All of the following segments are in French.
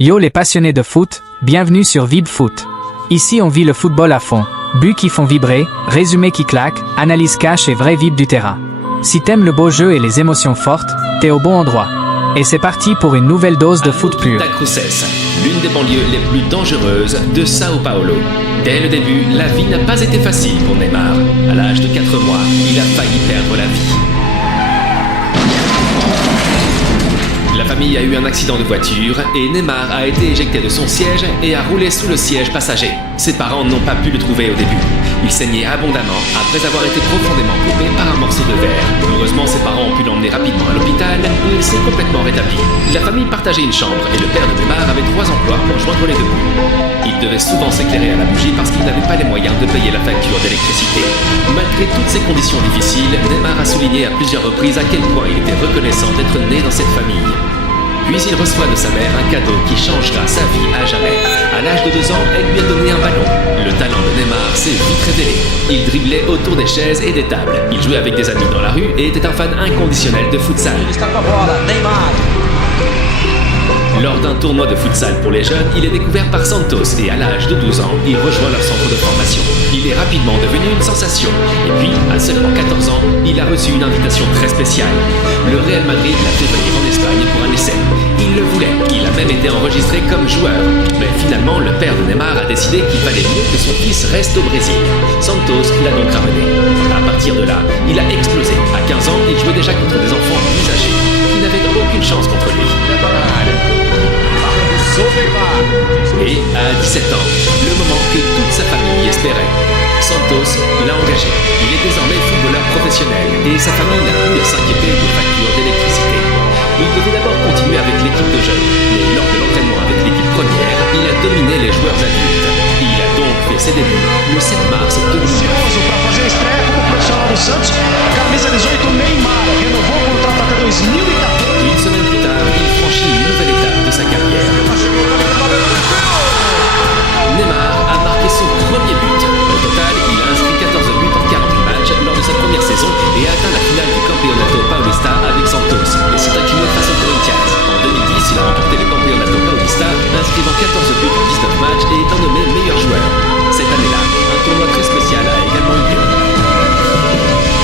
Yo les passionnés de foot, bienvenue sur VibFoot. Ici on vit le football à fond, buts qui font vibrer, résumés qui claquent, analyse cash et vraie vibe du terrain. Si t'aimes le beau jeu et les émotions fortes, t'es au bon endroit. Et c'est parti pour une nouvelle dose de foot pur. Da Cruces, l'une des banlieues les plus dangereuses de Sao Paulo. Dès le début, la vie n'a pas été facile pour Neymar. À l'âge de 4 mois, il a failli perdre la vie. La famille a eu un accident de voiture et Neymar a été éjecté de son siège et a roulé sous le siège passager. Ses parents n'ont pas pu le trouver au début. Il saignait abondamment après avoir été profondément coupé par un morceau de verre. Heureusement, ses parents ont pu l'emmener rapidement à l'hôpital où il s'est complètement rétabli. La famille partageait une chambre et le père de Neymar avait 3 emplois pour joindre les deux bouts. Il devait souvent s'éclairer à la bougie parce qu'il n'avait pas les moyens de payer la facture d'électricité. Malgré toutes ces conditions difficiles, Neymar a souligné à plusieurs reprises à quel point il était reconnaissant d'être né dans cette famille. Puis il reçoit de sa mère un cadeau qui changera sa vie à jamais. À l'âge de 2 ans, elle lui a donné un ballon. Le talent de Neymar s'est vite révélé. Il driblait autour des chaises et des tables. Il jouait avec des amis dans la rue et était un fan inconditionnel de futsal. Lors d'un tournoi de futsal pour les jeunes, il est découvert par Santos et à l'âge de 12 ans, il rejoint leur centre de formation. Il est rapidement devenu une sensation. Et puis, à seulement 14 ans, il a reçu une invitation très spéciale. Le Real Madrid l'a fait venir en Espagne pour un essai. Il le voulait, il a même été enregistré comme joueur. Mais finalement, le père de Neymar a décidé qu'il fallait mieux que son fils reste au Brésil. Santos l'a donc ramené. À partir de là, il a explosé. À 15 ans, il jouait déjà contre des enfants plus âgés, qui n'avaient aucune chance contre lui. Et à 17 ans, le moment que toute sa famille espérait, Santos l'a engagé. Il est désormais footballeur professionnel et sa famille n'a plus à s'inquiéter des factures d'électricité. Il devait d'abord continuer avec l'équipe de jeunes, mais lors de l'entraînement avec l'équipe première, il a dominé les joueurs adultes. Il a donc fait ses débuts le 7 mars 2009. Para fazer a estreia como profissional do Santos, camisa 18 Neymar renovou o contrato até 2014. Une semaine plus tard, il franchit une nouvelle étape de sa carrière. Neymar a marqué son premier but. Au total, il a inscrit 14 buts en 48 matchs lors de sa première saison et a atteint la finale du Campeonato Paulista avec Santos. Et s'est incliné face au Corinthians. En 2010, il a remporté le Campeonato Paulista, inscrivant 14 buts en 19 matchs et étant nommé meilleur joueur. Cette année-là, un tournoi très spécial a également eu lieu.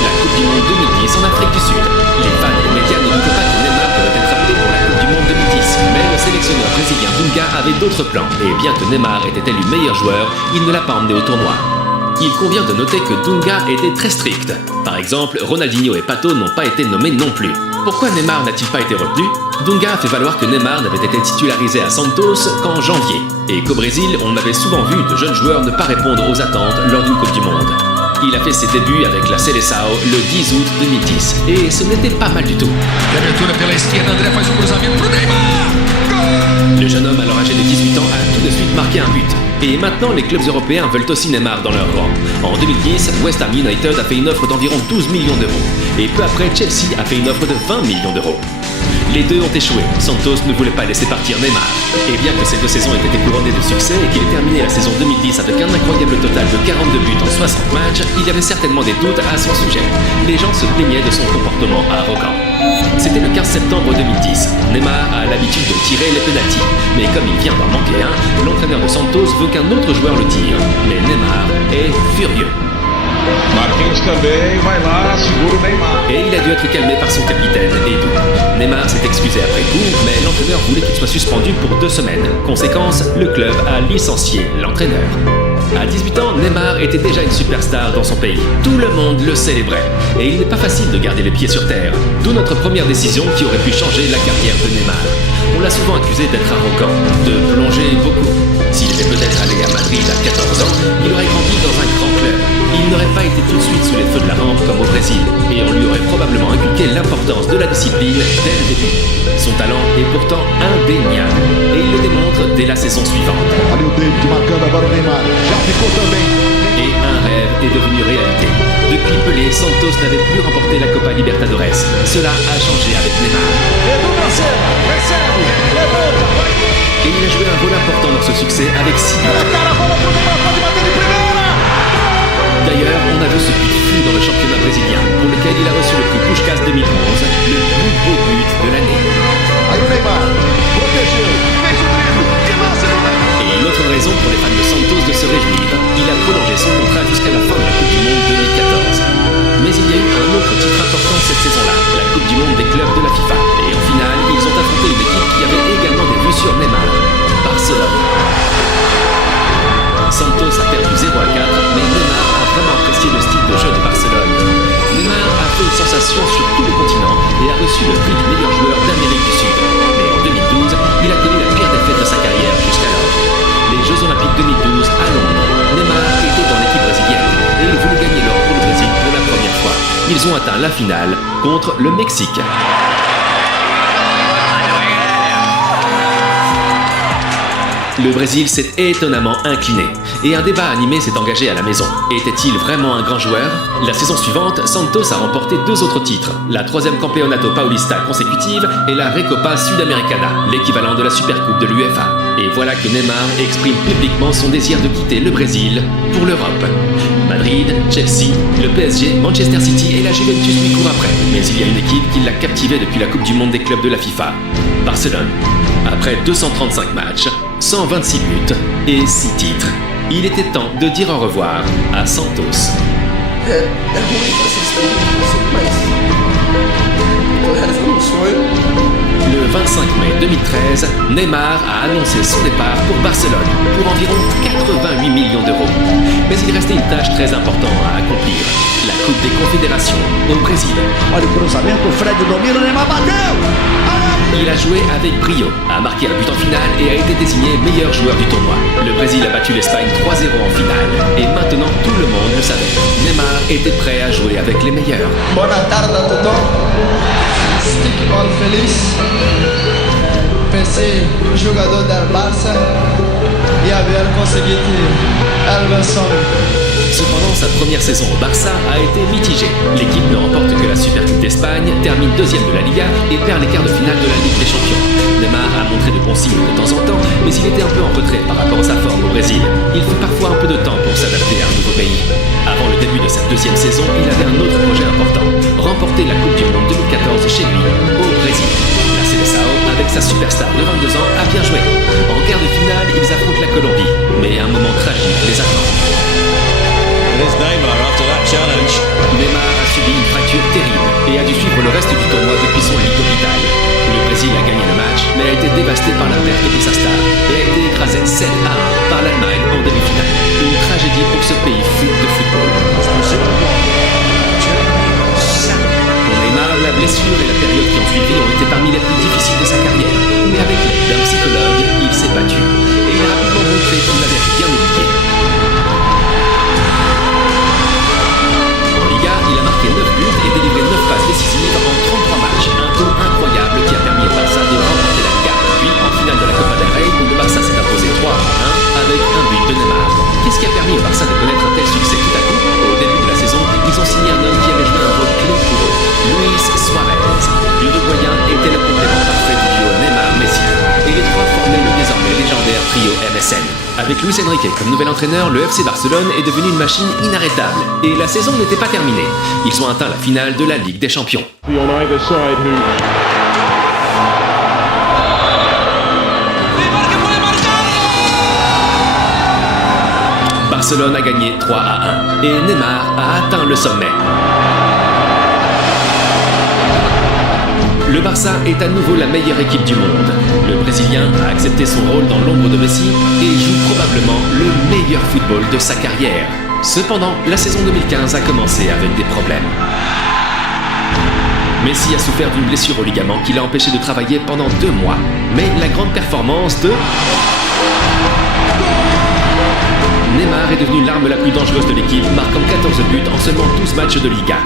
La Coupe du Monde 2010 en Afrique du Sud. Les fans et les médias ne doutaient pas que Neymar devait être appelé pour la Coupe du Monde 2010, mais le sélectionneur brésilien Dunga avait d'autres plans, et bien que Neymar était élu meilleur joueur, il ne l'a pas emmené au tournoi. Il convient de noter que Dunga était très strict. Par exemple, Ronaldinho et Pato n'ont pas été nommés non plus. Pourquoi Neymar n'a-t-il pas été retenu? Dunga a fait valoir que Neymar n'avait été titularisé à Santos qu'en janvier, et qu'au Brésil, on avait souvent vu de jeunes joueurs ne pas répondre aux attentes lors d'une Coupe du Monde. Il a fait ses débuts avec la Seleção le 10 août 2010, et ce n'était pas mal du tout. Le jeune homme, alors âgé de 18 ans, a tout de suite marqué un but. Et maintenant, les clubs européens veulent aussi Neymar dans leur rang. En 2010, West Ham United a fait une offre d'environ 12 millions d'euros. Et peu après, Chelsea a fait une offre de 20 millions d'euros. Les deux ont échoué. Santos ne voulait pas laisser partir Neymar. Et bien que ces 2 saisons aient été couronnées de succès et qu'il ait terminé la saison 2010 avec un incroyable total de 42 buts en 60 matchs, il y avait certainement des doutes à son sujet. Les gens se plaignaient de son comportement arrogant. C'était le 15 septembre 2010. Neymar a l'habitude de tirer les pénaltys. Mais comme il vient d'en manquer un, l'entraîneur de Santos veut qu'un autre joueur le tire. Mais Neymar est furieux. Marquinhos também vai lá, segura o Neymar. Et il a dû être calmé par son capitaine, Edu. Neymar s'est excusé après coup, mais l'entraîneur voulait qu'il soit suspendu pour 2 semaines. Conséquence, le club a licencié l'entraîneur. À 18 ans, Neymar était déjà une superstar dans son pays. Tout le monde le célébrait. Et il n'est pas facile de garder les pieds sur terre. D'où notre première décision qui aurait pu changer la carrière de Neymar. On l'a souvent accusé d'être arrogant, de plonger beaucoup. S'il était peut-être allé à Madrid à 14 ans, il aurait grandi dans un grand club. Il n'aurait pas été tout de suite sous les feux de la rampe comme au Brésil. Et on lui aurait probablement inculqué l'importance de la discipline dès le début. Son talent est pourtant indéniable. Et il le démontre dès la saison suivante. Olha o David marcando agora o Neymar. Já ficou também. Et un rêve est devenu réalité. Depuis Pelé, Santos n'avait plus remporté la Copa Libertadores. Cela a changé avec Neymar. Edu pra cima, recebe, levanta, vai. Et il a joué un rôle important dans ce succès avec 6 buts. Cara a bola pro Neymar, pode bater de primeira. D'ailleurs, on a vu ce but fou dans le championnat brésilien, pour lequel il a reçu le prix Puskás 2011, le plus beau but de l'année. Aí o Neymar protegeu, fez o drible. sur Neymar. Barcelone. Santos a perdu 0-4, mais Neymar a vraiment apprécié le style de jeu de Barcelone. Neymar a fait une sensation sur tout le continent et a reçu le prix du meilleur joueur d'Amérique du Sud. Mais en 2012, il a connu la pire défaite de sa carrière jusqu'alors. Les Jeux Olympiques 2012 à Londres. Neymar était dans l'équipe brésilienne et il voulait gagner l'or pour le Brésil pour la première fois. Ils ont atteint la finale contre le Mexique. Le Brésil s'est étonnamment incliné et un débat animé s'est engagé à la maison. Était-il vraiment un grand joueur? La saison suivante, Santos a remporté 2 autres titres, la 3e Campeonato Paulista consécutive et la Recopa Sudamericana, l'équivalent de la Supercoupe de l'UEFA. Et voilà que Neymar exprime publiquement son désir de quitter le Brésil pour l'Europe. Madrid, Chelsea, le PSG, Manchester City et la Juventus lui courent après. Mais il y a une équipe qui l'a captivé depuis la Coupe du Monde des clubs de la FIFA, Barcelone. Après 235 matchs, 126 buts et 6 titres, il était temps de dire au revoir à Santos. Le 25 mai 2013, Neymar a annoncé son départ pour Barcelone pour environ 88 millions d'euros. Mais il restait une tâche très importante à accomplir, la Coupe des Confédérations au Brésil. Olha o cruzamento, o Fred domina, o Neymar bateu! Il a joué avec brio, a marqué un but en finale et a été désigné meilleur joueur du tournoi. Le Brésil a battu l'Espagne 3-0 en finale et maintenant tout le monde le savait. Neymar était prêt à jouer avec les meilleurs. Boa tarde a todos. Estic muito feliz. Pensei jogador da Barça e haver conseguido el sonho. Cependant, sa première saison au Barça a été mitigée. L'équipe ne remporte que la Supercoupe d'Espagne, termine 2e de la Liga et perd les quarts de finale de la Ligue des Champions. Neymar a montré de bons signes de temps en temps, mais il était un peu en retrait par rapport à sa forme au Brésil. Il faut parfois un peu de temps pour s'adapter à un nouveau pays. Avant le début de sa 2e saison, il avait un autre projet important, remporter la Coupe du Monde 2014 chez lui, au Brésil. La Seleção, avec sa superstar de 22 ans, a bien joué. En quart de finale, ils affrontent la Colombie, mais un moment tragique les attend. Neymar after that challenge. Neymar a subi une fracture terrible et a dû suivre le reste du tournoi depuis son lit d'hôpital. Le Brésil a gagné le match, mais a été dévasté par la perte de sa star et a été écrasé 7-1 par l'Allemagne en demi-finale. Une tragédie pour ce pays fou de football. Pour Neymar, la blessure et la période qui ont suivi ont été parmi les plus difficiles de sa carrière. Mais avec l'aide d'un psychologue, il s'est battu et il a rapidement montré qu'il l'avait bien oublié. Il a marqué 9 buts et délivré 9 passes décisives en 33 matchs, un taux incroyable qui a permis au Barça de remporter la Liga. Puis en finale de la Copa del Rey, où le Barça s'est imposé 3-1 avec un but de Neymar. Qu'est-ce qui a permis au Barça de connaître un tel succès tout à coup? Au début de la saison, ils ont signé un homme qui avait joué un rôle clé pour eux, Luis Suarez. L'Uruguayen était le complément parfait du duo Neymar-Messi. Et les trois formaient le désormais légendaire trio MSN. Avec Luis Enrique comme nouvel entraîneur, le FC Barcelone est devenu une machine inarrêtable. Et la saison n'était pas terminée. Ils ont atteint la finale de la Ligue des Champions. On either side who Barcelone a gagné 3-1 et Neymar a atteint le sommet. Le Barça est à nouveau la meilleure équipe du monde. Le Brésilien a accepté son rôle dans l'ombre de Messi et joue probablement le meilleur football de sa carrière. Cependant, la saison 2015 a commencé avec des problèmes. Messi a souffert d'une blessure au ligament qui l'a empêché de travailler pendant 2 mois. Mais la grande performance de Neymar est devenu l'arme la plus dangereuse de l'équipe, marquant 14 buts en seulement 12 matchs de Liga.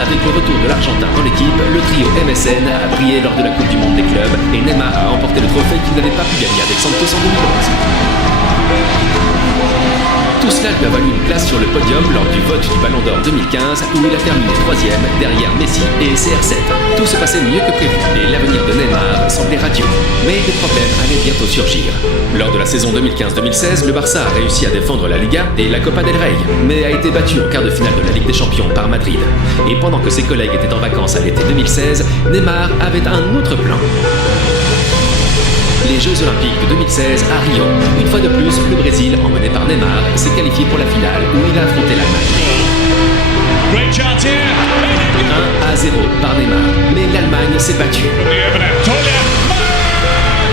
Avec le retour de l'Argentin dans l'équipe, le trio MSN a brillé lors de la Coupe du Monde des clubs et Neymar a remporté le trophée qu'il n'avait pas pu gagner avec Santos en 2011. Tout cela lui a valu une place sur le podium lors du vote du Ballon d'Or 2015 où il a terminé 3e derrière Messi et CR7. Tout se passait mieux que prévu et l'avenir de Neymar semblait radieux. Mais des problèmes allaient bientôt surgir. Lors de la saison 2015-2016, le Barça a réussi à défendre la Liga et la Copa del Rey, mais a été battu en quart de finale de la Ligue des Champions par Madrid. Et pendant que ses collègues étaient en vacances à l'été 2016, Neymar avait un autre plan. Les Jeux Olympiques de 2016 à Rio. Une fois de plus, le Brésil, emmené par Neymar, s'est qualifié pour la finale où il a affronté l'Allemagne. 1-0 par Neymar, mais l'Allemagne s'est battue.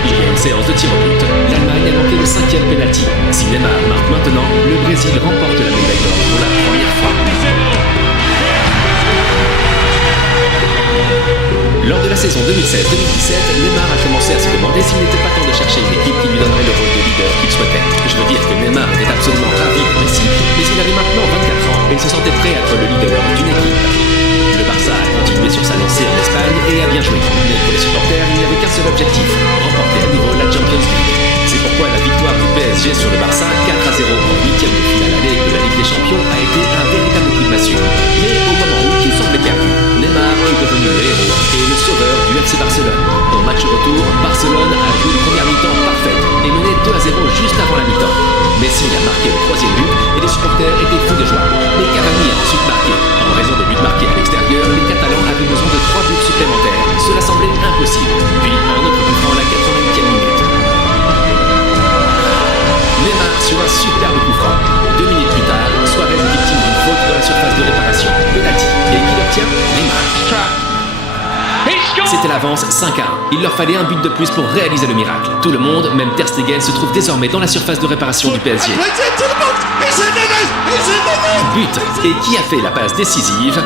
Il y a une une séance de tir au but, l'Allemagne a manqué le 5e penalty. Si Neymar marque maintenant, le Brésil remporte la médaille d'or pour la première fois. Lors de la saison 2016-2017, Neymar a commencé à se demander s'il n'était pas temps de chercher une équipe qui lui donnerait le rôle de leader qu'il souhaitait. Je veux dire que Neymar était absolument ravi de Messi, mais il avait maintenant 24 ans et il se sentait prêt à être le leader d'une équipe. Le Barça a continué sur sa lancée en Espagne et a bien joué. Mais pour les supporters, il n'y avait qu'un seul objectif, remporter à nouveau la Champions League. C'est pourquoi la victoire du PSG sur le Barça 4-0 en 8e de finale aller de la Ligue des Champions a été un véritable coup de massue. Mais au moment où tout semblait perdu, Neymar est devenu le héros et le sauveur du FC Barcelone. Au match retour, Barcelone a joué une première mi-temps parfaite et mené 2-0 juste avant la mi-temps. Messi a marqué le 3e but et les supporters étaient fous de joie. Mais Cavani a ensuite marqué. En raison des buts marqués à l'extérieur, les Catalans avaient besoin de 3 buts supplémentaires. Cela semblait impossible. Puis un autre coup franc à la 88e minute. Neymar sur un superbe coup franc. 2 minutes plus tard, Suarez est victime d'une faute dans la surface de réparation. Penalty. Et qui l'obtient? Neymar. C'était l'avance 5-1. Il leur fallait un but de plus pour réaliser le miracle. Tout le monde, même Ter Stegen, se trouve désormais dans la surface de réparation du PSG. But. Et qui a fait la passe décisive?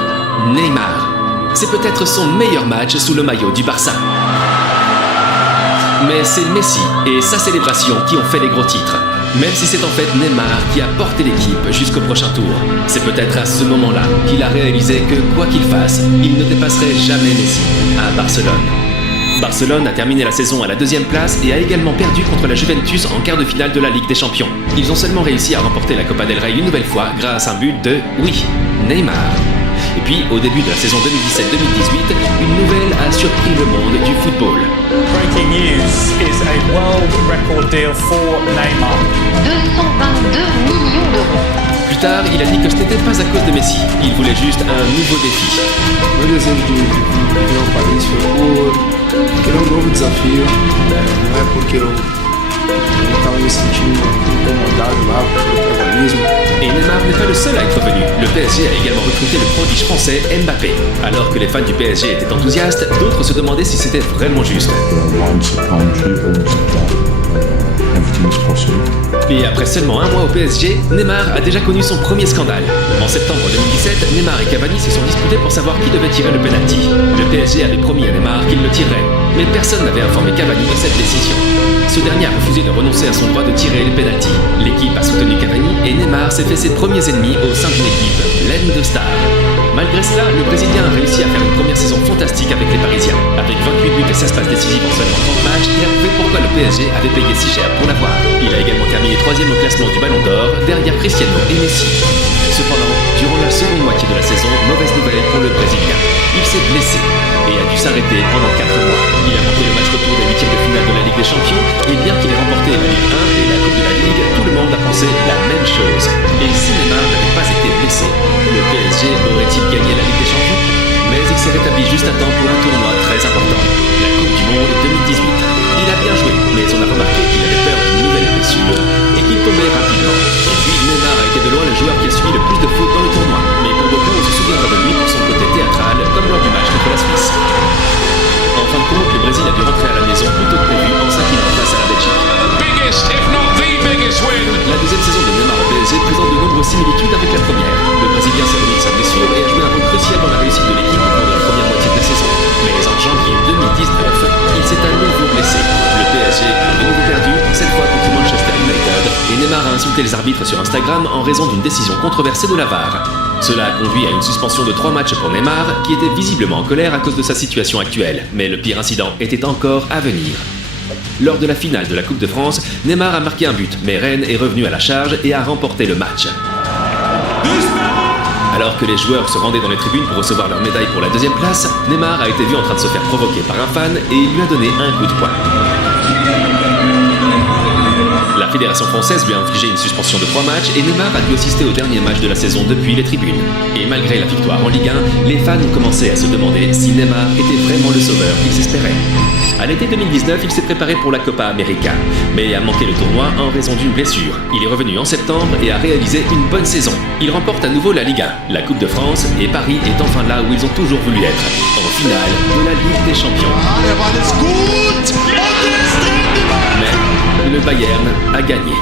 Neymar. C'est peut-être son meilleur match sous le maillot du Barça. Mais c'est Messi et sa célébration qui ont fait les gros titres. Même si c'est en fait Neymar qui a porté l'équipe jusqu'au prochain tour. C'est peut-être à ce moment-là qu'il a réalisé que, quoi qu'il fasse, il ne dépasserait jamais Messi à Barcelone. Barcelone a terminé la saison à la 2e place et a également perdu contre la Juventus en quart de finale de la Ligue des Champions. Ils ont seulement réussi à remporter la Copa del Rey une nouvelle fois grâce à un but de, oui, Neymar. Et puis, au début de la saison 2017-2018, une nouvelle a surpris le monde du football. Breaking news is a world record deal for Neymar. 222 millions d'euros. Plus tard, il a dit que ce n'était pas à cause de Messi. Il voulait juste un nouveau défi. Meu desejo de vir ao país foi por querer novo desafio. Não é porque eu estava me sentindo incomodado lá pelo protagonisme. Et Neymar n'est pas le seul à être venu. Le PSG a également recruté le prodige français Mbappé. Alors que les fans du PSG étaient enthousiastes, d'autres se demandaient si c'était vraiment juste. Et après seulement un mois au PSG, Neymar a déjà connu son premier scandale. En septembre 2017, Neymar et Cavani se sont disputés pour savoir qui devait tirer le penalty. Le PSG avait promis à Neymar qu'il le tirerait, mais personne n'avait informé Cavani de cette décision. Ce dernier a refusé de renoncer à son droit de tirer les penalty. L'équipe a soutenu Cavani et Neymar s'est fait ses premiers ennemis au sein d'une équipe, l'N de Star. Malgré cela, le Brésilien a réussi à faire une première saison fantastique avec les Parisiens. Avec 28 buts et 16 passes décisives en seulement 30 matchs, il a prouvé pourquoi le PSG avait payé si cher pour l'avoir. Il a également terminé 3e au classement du Ballon d'Or, derrière Cristiano et Messi. Cependant, durant la seconde moitié de la saison, mauvaise nouvelle pour le Brésilien. Il s'est blessé et a dû s'arrêter pendant 4 mois. Il a manqué le match retour des 8e de finale de la Ligue des Champions, et bien qu'il ait remporté la Ligue 1 et la Coupe de la Ligue, tout le monde a pensé la même chose. Et si Neymar n'avait pas été blessé, le PSG aurait-il gagné la Ligue des Champions? Mais il s'est rétabli juste à temps pour un tournoi très important, la Coupe du Monde 2018. Il a bien joué, mais on a remarqué qu'il avait peur d'une nouvelle blessure et qu'il tombait rapidement. Et puis Neymar a été de loin le joueur qui a subi le plus de fautes dans le tournoi. Mais pour beaucoup, on se souviendra de lui pour son côté théâtral, comme lors du match contre la Suisse. En fin de compte, le Brésil a dû rentrer à la maison plus tôt que prévu en s'inclinant face à la Belgique. La deuxième saison de Neymar au PSG présente de nombreuses similitudes avec la première. Le Brésilien s'est remis de sa blessure et a joué un rôle crucial dans la réussite de l'équipe au cours de la première moitié de la saison. Mais en janvier 2019, il s'est à nouveau blessé. Le PSG a de nouveau perdu, cette fois contre Manchester United, et Neymar a insulté les arbitres sur Instagram en raison d'une décision controversée de la VAR. Cela a conduit à une suspension de 3 matchs pour Neymar, qui était visiblement en colère à cause de sa situation actuelle. Mais le pire incident était encore à venir. Lors de la finale de la Coupe de France, Neymar a marqué un but, mais Rennes est revenu à la charge et a remporté le match. Alors que les joueurs se rendaient dans les tribunes pour recevoir leur médaille pour la 2e place, Neymar a été vu en train de se faire provoquer par un fan et il lui a donné un coup de poing. La fédération française lui a infligé une suspension de 3 matchs et Neymar a dû assister au dernier match de la saison depuis les tribunes. Et malgré la victoire en Ligue 1, les fans ont commencé à se demander si Neymar était vraiment le sauveur qu'ils espéraient. À l'été 2019, il s'est préparé pour la Copa América, mais a manqué le tournoi en raison d'une blessure. Il est revenu en septembre et a réalisé une bonne saison. Il remporte à nouveau la Ligue 1, la Coupe de France et Paris est enfin là où ils ont toujours voulu être, en finale de la Ligue des Champions. le Bayern a gagné.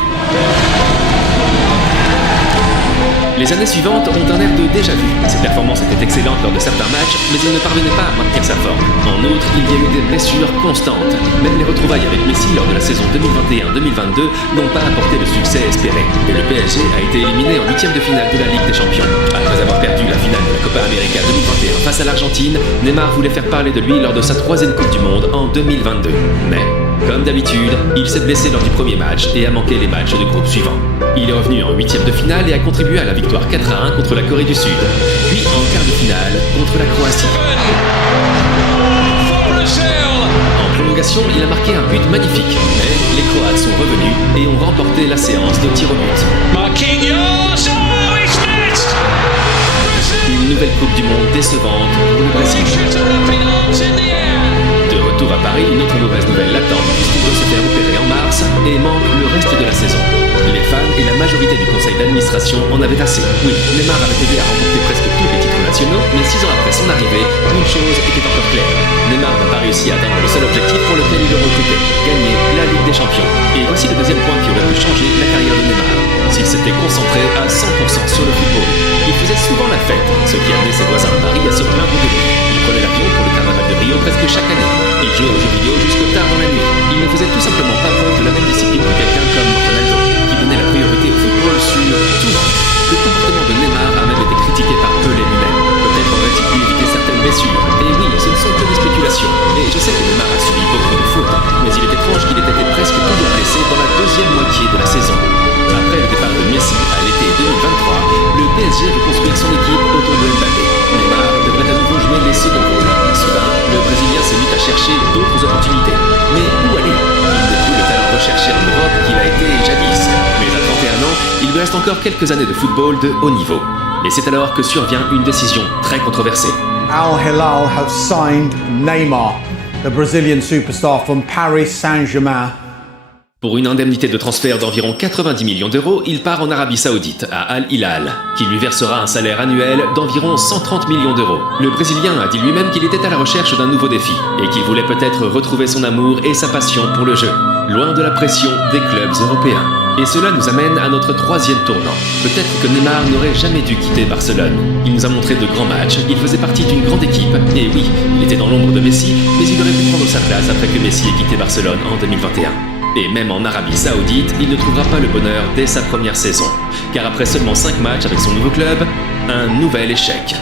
Les années suivantes ont un air de déjà-vu. Ses performances étaient excellentes lors de certains matchs, mais il ne parvenait pas à maintenir sa forme. En outre, il y a eu des blessures constantes. Même les retrouvailles avec Messi lors de la saison 2021-2022 n'ont pas apporté le succès espéré. Et le PSG a été éliminé en huitième de finale de la Ligue des Champions. Après avoir perdu la finale de la Copa América 2021 face à l'Argentine, Neymar voulait faire parler de lui lors de sa troisième Coupe du Monde en 2022. Mais comme d'habitude, il s'est blessé lors du premier match et a manqué les matchs de groupe suivants. Il est revenu en huitième de finale et a contribué à la victoire 4-1 contre la Corée du Sud, puis en quart de finale contre la Croatie. En prolongation, il a marqué un but magnifique, mais les Croates sont revenus et ont remporté la séance de tir au but. Une nouvelle Coupe du Monde décevante pour le Brésil. De retour à Paris, une autre mauvaise nouvelle l'attend puisqu'il doit se faire opérer en mars et manque le reste de la saison. Les fans et la majorité du conseil d'administration en avaient assez. Oui, Neymar avait aidé à remporter presque tous les titres nationaux, mais 6 ans après son arrivée, une chose était encore claire. Neymar n'a pas réussi à atteindre le seul objectif pour lequel il le recrutait, gagner la Ligue des Champions. Et voici le deuxième point qui aurait pu changer la carrière de Neymar. S'il s'était concentré à 100% sur le football. Il faisait souvent la fête, ce qui amenait ses voisins de Paris à se plaindre de lui. Il prenait l'avion pour le carnaval de Rio presque chaque année. Il jouait aux jeux vidéo jusqu'au tard dans la nuit. Il ne faisait tout simplement pas preuve de la même discipline que quelqu'un comme Ronaldo, qui donnait la priorité au football sur tout. Le comportement de Neymar a même été critiqué par Pelé lui-même. Peut-être aurait-il pu éviter certaines blessures. Et oui, ce ne sont que des spéculations. Et je sais que Neymar a subi beaucoup de fautes, mais il est étrange qu'il ait été presque toujours blessé dans la deuxième moitié de la saison. Après le départ de Messi à l'été 2023, le PSG veut construire son équipe autour de Mbappé. Neymar devrait à nouveau jouer les seconds rôles. Soudain, le Brésilien s'est mis à chercher d'autres opportunités. Mais où aller? Il n'est plus le talent recherché en Europe qu'il a été jadis. Mais à 31 ans, il lui reste encore quelques années de football de haut niveau. Et c'est alors que survient une décision très controversée. Al Hilal have signed Neymar, the Brazilian superstar from Paris Saint-Germain. Pour une indemnité de transfert d'environ 90 millions d'euros, il part en Arabie Saoudite, à Al Hilal, qui lui versera un salaire annuel d'environ 130 millions d'euros. Le Brésilien a dit lui-même qu'il était à la recherche d'un nouveau défi, et qu'il voulait peut-être retrouver son amour et sa passion pour le jeu, loin de la pression des clubs européens. Et cela nous amène à notre troisième tournant. Peut-être que Neymar n'aurait jamais dû quitter Barcelone. Il nous a montré de grands matchs, il faisait partie d'une grande équipe, et oui, il était dans l'ombre de Messi, mais il aurait pu prendre sa place après que Messi ait quitté Barcelone en 2021. Et même en Arabie Saoudite, il ne trouvera pas le bonheur dès sa première saison. Car après seulement 5 matchs avec son nouveau club, un nouvel échec.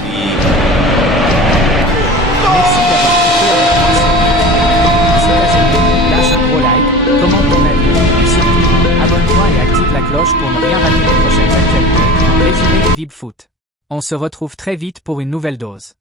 Lâche un gros like, commente ton avis, et surtout, abonne-toi et active la cloche pour ne rien rater des prochaines actualités. Résumé et Vib Foot. On se retrouve très vite pour une nouvelle dose.